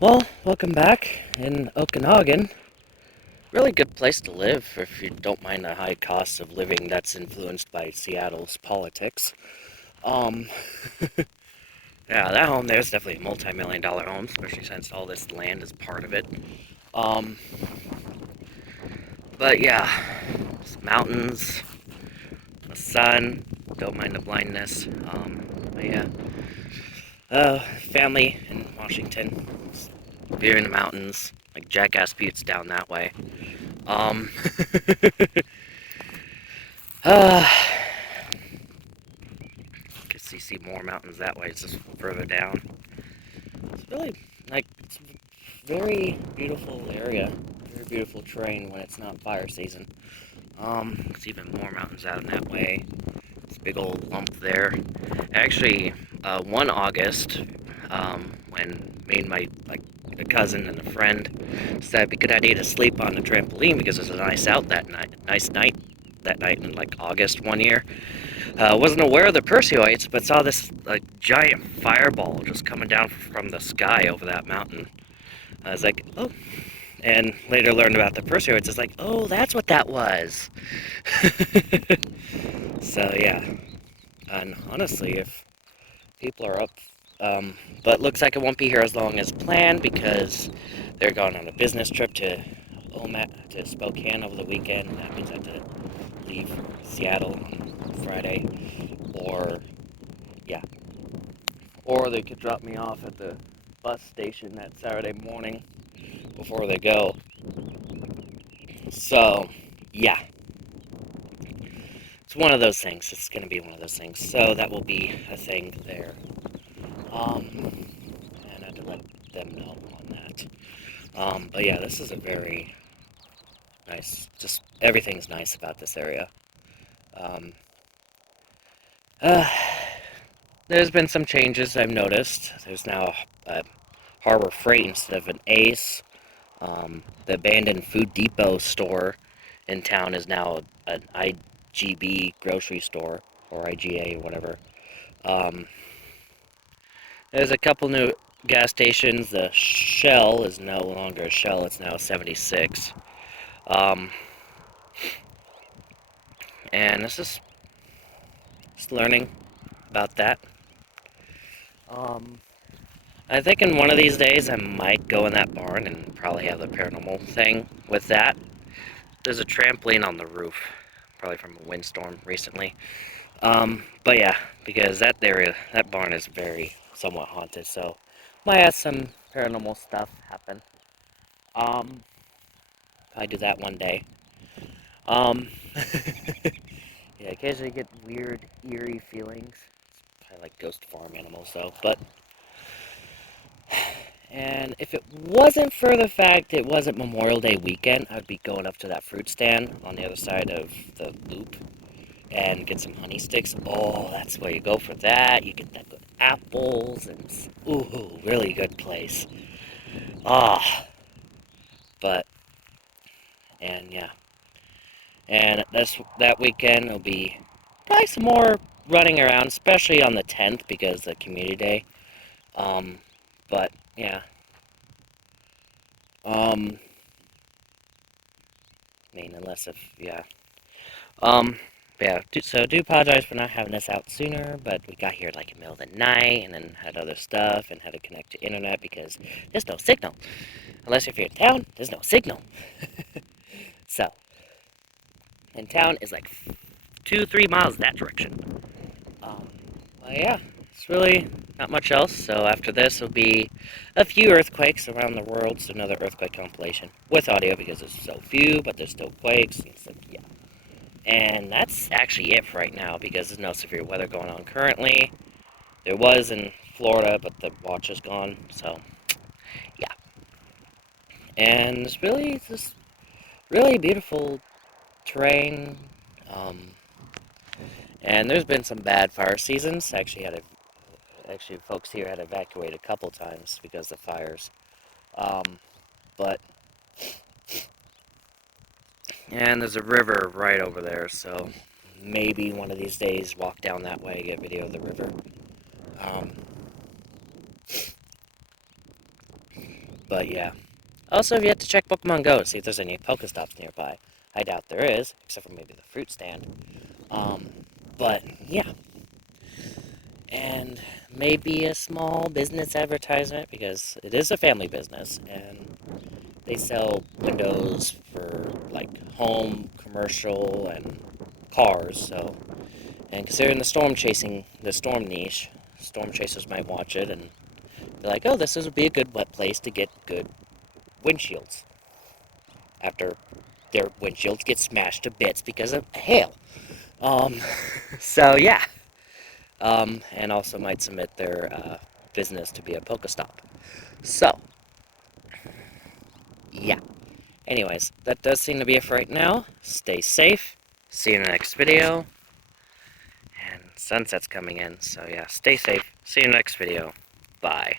Well, welcome back in Okanogan. Really good place to live if you don't mind the high cost of living that's influenced by Seattle's politics. Um, yeah, that home there is definitely a multi-million dollar home, especially since all this land is part of it. Um, but yeah, it's mountains, the sun, don't mind the blindness. But yeah, family in Washington, here in the mountains, like Jackass Butte's down that way. Um, uh, Guess you see more mountains that way. It's just further down. It's really it's a very beautiful area. Very beautiful terrain when it's not fire season. It's even more mountains out in that way. This big old lump there. Actually, one August, when me and my a cousin and a friend decided it'd be a good idea to sleep on the trampoline because it was a nice night that night in like August one year. Wasn't aware of the Perseoids, but saw this giant fireball just coming down from the sky over that mountain. I was like, oh. And later learned about the Perseoids. It's like, oh, that's what that was. So, yeah. And honestly, if people are up, but looks like it won't be here as long as planned because they're going on a business trip to Spokane over the weekend. That means I have to leave Seattle on Friday, or yeah, or they could drop me off at the bus station that Saturday morning before they go. So, yeah, it's one of those things. It's going to be one of those things. So that will be a thing there. And I had to let them know on that. But yeah, this is a very nice, just everything's nice about this area. Um, uh, there's been some changes I've noticed. There's now a Harbor Freight instead of an Ace. The abandoned Food Depot store in town is now an IGB grocery store, or IGA, or whatever. Um, there's a couple new gas stations. The Shell is no longer a Shell, it's now a 76. Um, and this is just learning about that. Um, I think in one of these days I might go in that barn and probably have the paranormal thing with that. There's a trampoline on the roof, probably from a windstorm recently. But yeah, because that barn is very somewhat haunted, so might have some paranormal stuff happen. Um, I do that one day. Um, yeah, occasionally get weird, eerie feelings. I like ghost farm animals though, but and if it wasn't for the fact it wasn't Memorial Day weekend, I'd be going up to that fruit stand on the other side of the loop and get some honey sticks. Oh, that's where you go for that. You get that good apples and ooh, really good place. Ah, but and yeah, and that weekend will be probably some more running around, especially on the 10th because the community day. Um, but yeah, um, I mean, unless if yeah, um, yeah, so do apologize for not having this out sooner, but we got here like in the middle of the night and then had other stuff and had to connect to internet because there's no signal. Unless if you're in town, there's no signal. So, in town is like 2, 3 miles that direction. Um, well, yeah, it's really not much else. So after this will be a few earthquakes around the world. So another earthquake compilation with audio because there's so few, but there's still quakes. And so, yeah. And that's actually it for right now because there's no severe weather going on currently. There was in Florida, but the watch is gone. So, yeah. And it's really just really beautiful terrain. Um, and there's been some bad fire seasons. Actually, folks here had evacuated a couple times because of fires. Um, but and there's a river right over there, so maybe one of these days walk down that way, get video of the river. Um, But yeah. Also, have yet to check Pokemon Go to see if there's any Pokestops nearby. I doubt there is, except for maybe the fruit stand. But yeah. And maybe a small business advertisement because it is a family business and they sell windows for like home, commercial, and cars. So, and considering the storm niche, storm chasers might watch it and be like, "Oh, this would be a good wet place to get good windshields." After their windshields get smashed to bits because of hail. Um, so yeah. And also might submit their business to be a Pokestop. So, yeah. Anyways, that does seem to be it for right now. Stay safe. See you in the next video. And sunset's coming in, so yeah, stay safe. See you in the next video. Bye.